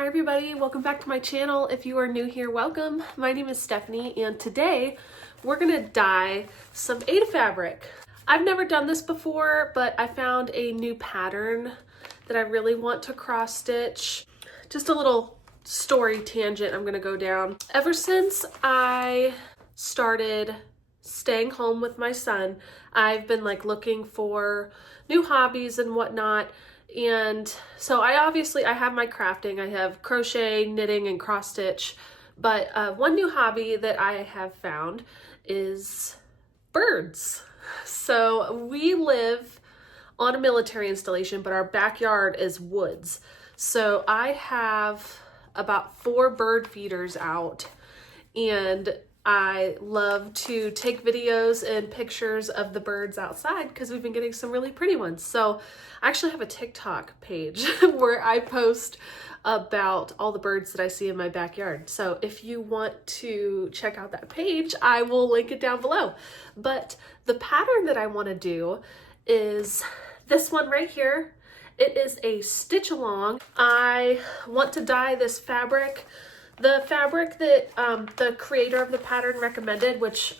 Hi everybody, welcome back to my channel. If you are new here, welcome. My name is Stephanie and today we're gonna dye some Aida fabric. I've never done this before, but I found a new pattern that I really want to cross stitch. Just a little story tangent I'm gonna go down. Ever since I started staying home with my son, I've been like looking for new hobbies and whatnot. And so I have my crafting, I have crochet, knitting, and cross stitch, but one new hobby that I have found is birds. So we live on a military installation, but our backyard is woods. So I have about 4 bird feeders out, and I love to take videos and pictures of the birds outside because we've been getting some really pretty ones. So I actually have a TikTok page where I post about all the birds that I see in my backyard. So if you want to check out that page, I will link it down below. But the pattern that I want to do is this one right here. It is a stitch along. I want to dye this fabric. The fabric that the creator of the pattern recommended, which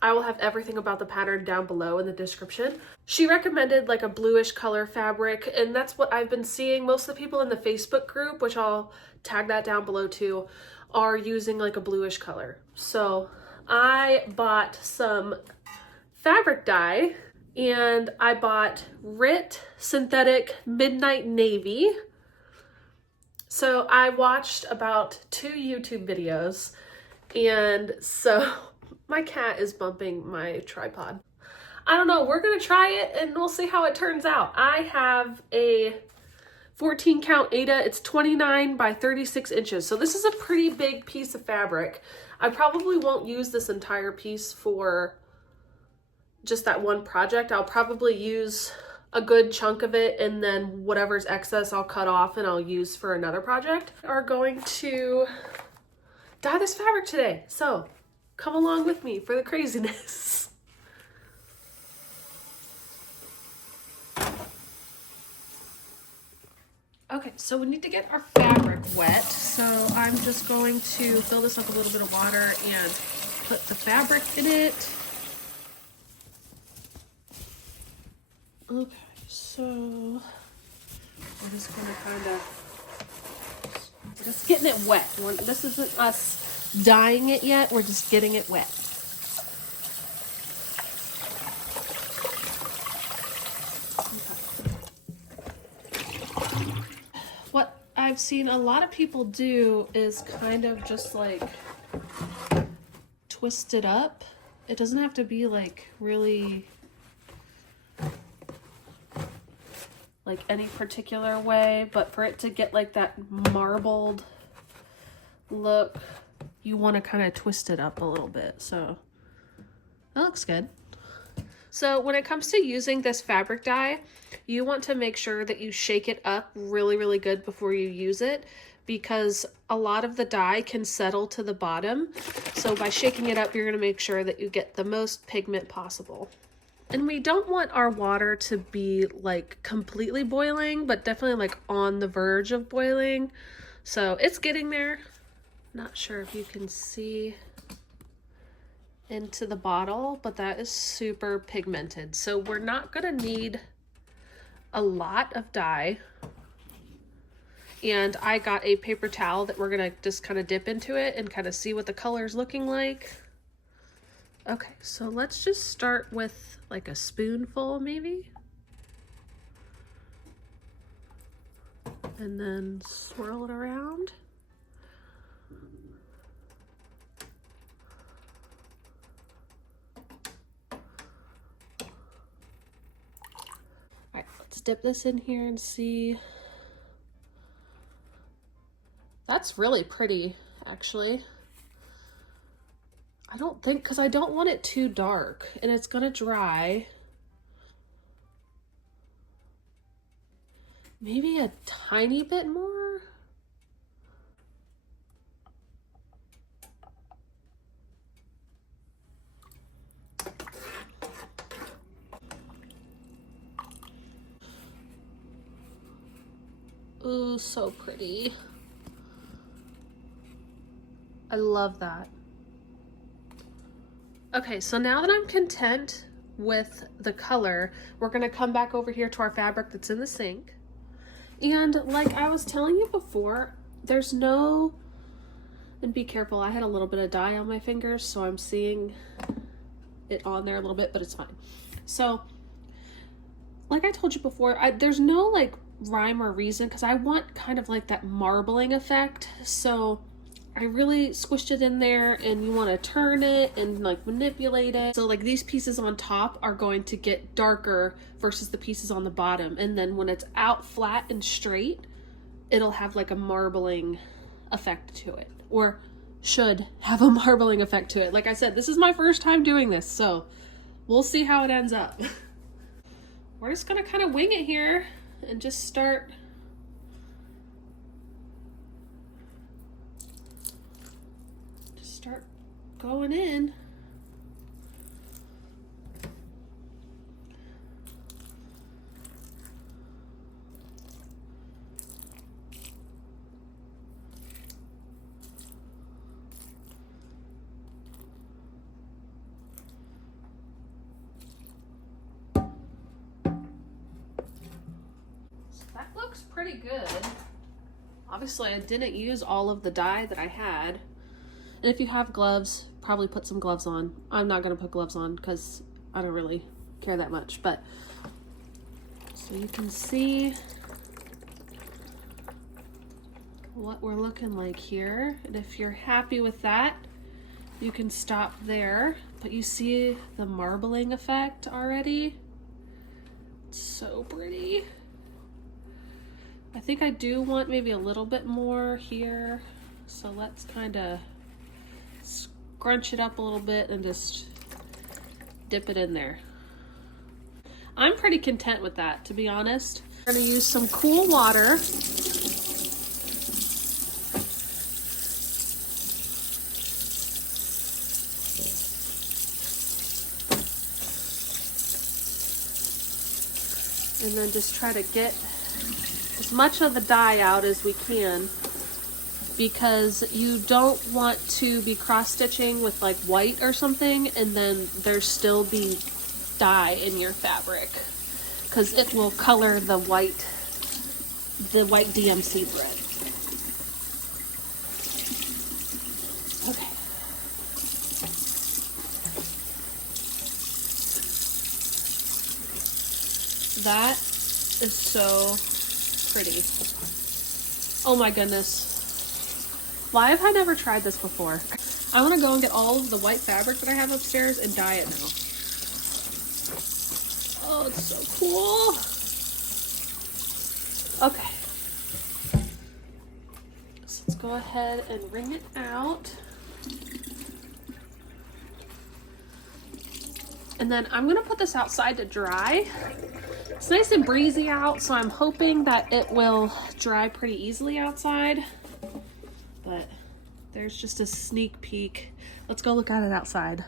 I will have everything about the pattern down below in the description. She recommended like a bluish color fabric, and that's what I've been seeing. Most of the people in the Facebook group, which I'll tag that down below too, are using like a bluish color. So I bought some fabric dye, and I bought RIT Synthetic Midnight Navy. So I watched about 2 YouTube videos, and so my cat is bumping my tripod. I don't know, we're gonna try it and we'll see how it turns out. I have a 14 count Aida. It's 29 by 36 inches. So this is a pretty big piece of fabric. I probably won't use this entire piece for just that one project. I'll probably use a good chunk of it, and then whatever's excess I'll cut off and I'll use for another project. We are going to dye this fabric today, so come along with me for the craziness. Okay, so we need to get our fabric wet, so I'm just going to fill this up with a little bit of water and put the fabric in it. Okay, so we're just gonna we're just getting it wet. This isn't us dyeing it yet, we're just getting it wet. Okay. What I've seen a lot of people do is kind of just like twist it up. It doesn't have to be like really like any particular way, but for it to get like that marbled look, you want to kind of twist it up a little bit. So that looks good. So when it comes to using this fabric dye, you want to make sure that you shake it up really, really good before you use it, because a lot of the dye can settle to the bottom. So by shaking it up, you're going to make sure that you get the most pigment possible. And we don't want our water to be like completely boiling, but definitely like on the verge of boiling. So it's getting there. Not sure if you can see into the bottle, but that is super pigmented. So we're not gonna need a lot of dye. And I got a paper towel that we're gonna just kind of dip into it and kind of see what the color's looking like. Okay, so let's just start with like a spoonful maybe. And then swirl it around. All right, let's dip this in here and see. That's really pretty, actually. I don't think, because I don't want it too dark and it's gonna dry. Maybe a tiny bit more. Ooh, so pretty. I love that. Okay, so now that I'm content with the color, we're gonna come back over here to our fabric that's in the sink. And like I was telling you before, there's no, and be careful, I had a little bit of dye on my fingers, so I'm seeing it on there a little bit, but it's fine. So like I told you before, there's no like rhyme or reason, because I want kind of like that marbling effect. So I really squished it in there, and you want to turn it and like manipulate it. So like these pieces on top are going to get darker versus the pieces on the bottom. And then when it's out flat and straight, it'll have like a marbling effect to it, or should have a marbling effect to it. Like I said, this is my first time doing this, so we'll see how it ends up. We're just gonna kind of wing it here and just start going in. So that looks pretty good. Obviously I didn't use all of the dye that I had. And if you have gloves, probably put some gloves on. I'm not gonna put gloves on because I don't really care that much, but so you can see what we're looking like here. And if you're happy with that, you can stop there. But you see the marbling effect already? It's so pretty. I think I do want maybe a little bit more here. So let's kind of scrunch it up a little bit and just dip it in there. I'm pretty content with that, to be honest. I'm gonna use some cool water. And then just try to get as much of the dye out as we can, because you don't want to be cross stitching with like white or something and then there still be dye in your fabric, because it will color the white DMC thread. Okay. That is so pretty. Oh my goodness. Why have I never tried this before? I want to go and get all of the white fabric that I have upstairs and dye it now. Oh, it's so cool. Okay. So let's go ahead and wring it out. And then I'm gonna put this outside to dry. It's nice and breezy out, so I'm hoping that it will dry pretty easily outside. But there's just a sneak peek. Let's go look at it outside.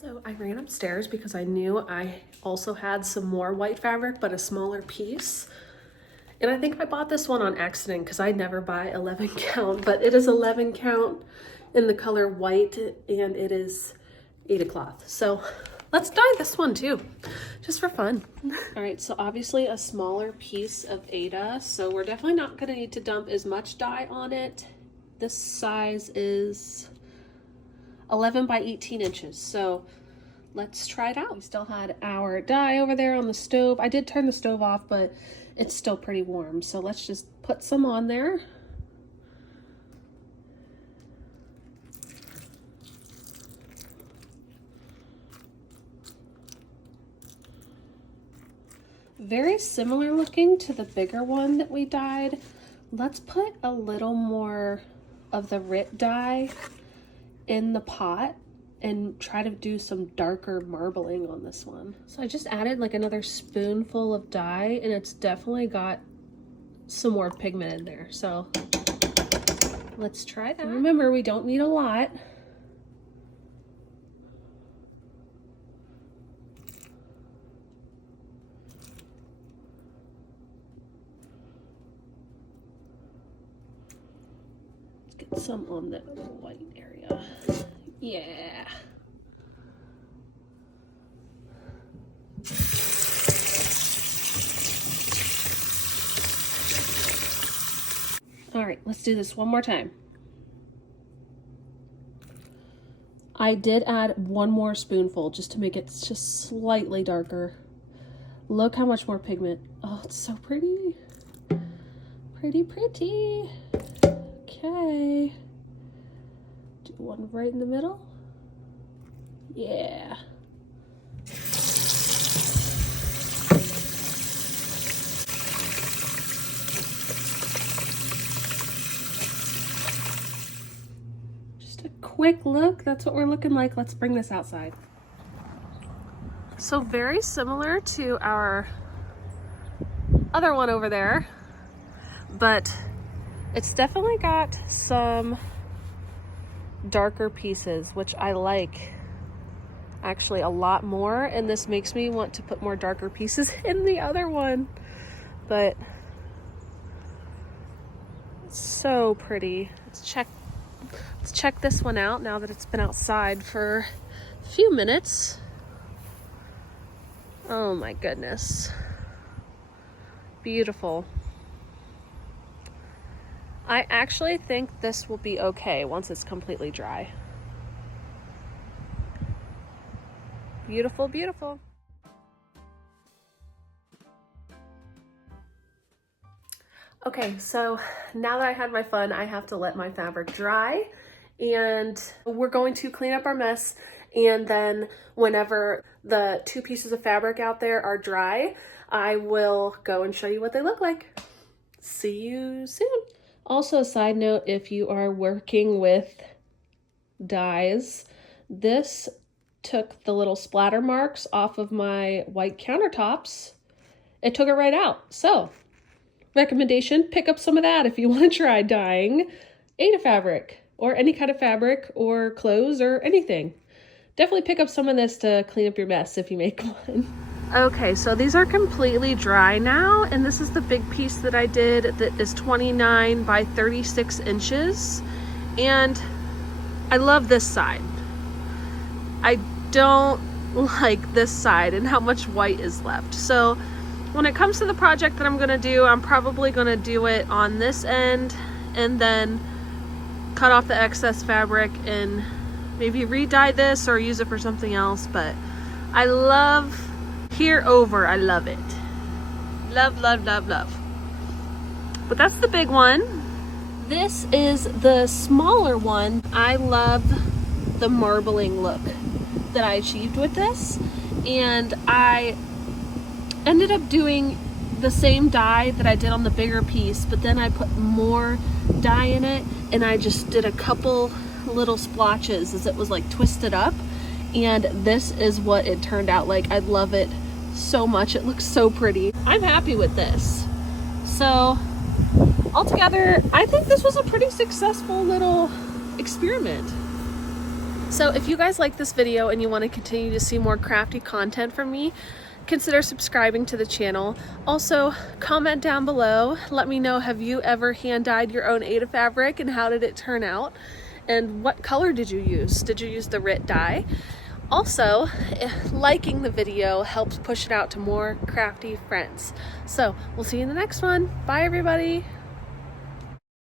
So I ran upstairs because I knew I also had some more white fabric, but a smaller piece. And I think I bought this one on accident because I never buy 11 count, but it is 11 count in the color white and it is Aida cloth. So let's dye this one too, just for fun. All right, so obviously a smaller piece of Aida, so we're definitely not gonna need to dump as much dye on it. This size is 11 by 18 inches. So let's try it out. We still had our dye over there on the stove. I did turn the stove off, but it's still pretty warm. So let's just put some on there. Very similar looking to the bigger one that we dyed. Let's put a little more of the RIT dye in the pot and try to do some darker marbling on this one. So I just added like another spoonful of dye, and it's definitely got some more pigment in there. So let's try that. Remember, we don't need a lot. Let's get some on the white area. Yeah. All right, let's do this one more time. I did add one more spoonful just to make it just slightly darker. Look how much more pigment. Oh, it's so pretty. Pretty, pretty. Okay. Do one right in the middle. Yeah. Just a quick look. That's what we're looking like. Let's bring this outside. So very similar to our other one over there, but it's definitely got some darker pieces, which I like actually a lot more, and this makes me want to put more darker pieces in the other one. But it's so pretty. Let's check this one out now that it's been outside for a few minutes. Oh my goodness. Beautiful. I actually think this will be okay once it's completely dry. Beautiful, beautiful. Okay, so now that I had my fun, I have to let my fabric dry, and we're going to clean up our mess, and then whenever the 2 pieces of fabric out there are dry, I will go and show you what they look like. See you soon. Also, a side note, if you are working with dyes, this took the little splatter marks off of my white countertops. It took it right out. So, recommendation, pick up some of that if you want to try dyeing Aida fabric or any kind of fabric or clothes or anything. Definitely pick up some of this to clean up your mess if you make one. Okay, so these are completely dry now, and this is the big piece that I did that is 29 by 36 inches, and I love this side. I don't like this side and how much white is left. So when it comes to the project that I'm gonna do, I'm probably gonna do it on this end and then cut off the excess fabric and maybe re-dye this or use it for something else. But I love I love it. Love, love, love, love. But that's the big one. This is the smaller one. I love the marbling look that I achieved with this, and I ended up doing the same dye that I did on the bigger piece, but then I put more dye in it, and I just did a couple little splotches as it was like twisted up, and this is what it turned out like. I love it so much. It looks so pretty. I'm happy with this. So altogether, I think this was a pretty successful little experiment. So if you guys like this video and you want to continue to see more crafty content from me, consider subscribing to the channel. Also, comment down below. Let me know, have you ever hand dyed your own Aida fabric and how did it turn out? And what color did you use? Did you use the RIT dye? Also, liking the video helps push it out to more crafty friends. So we'll see you in the next one. Bye everybody.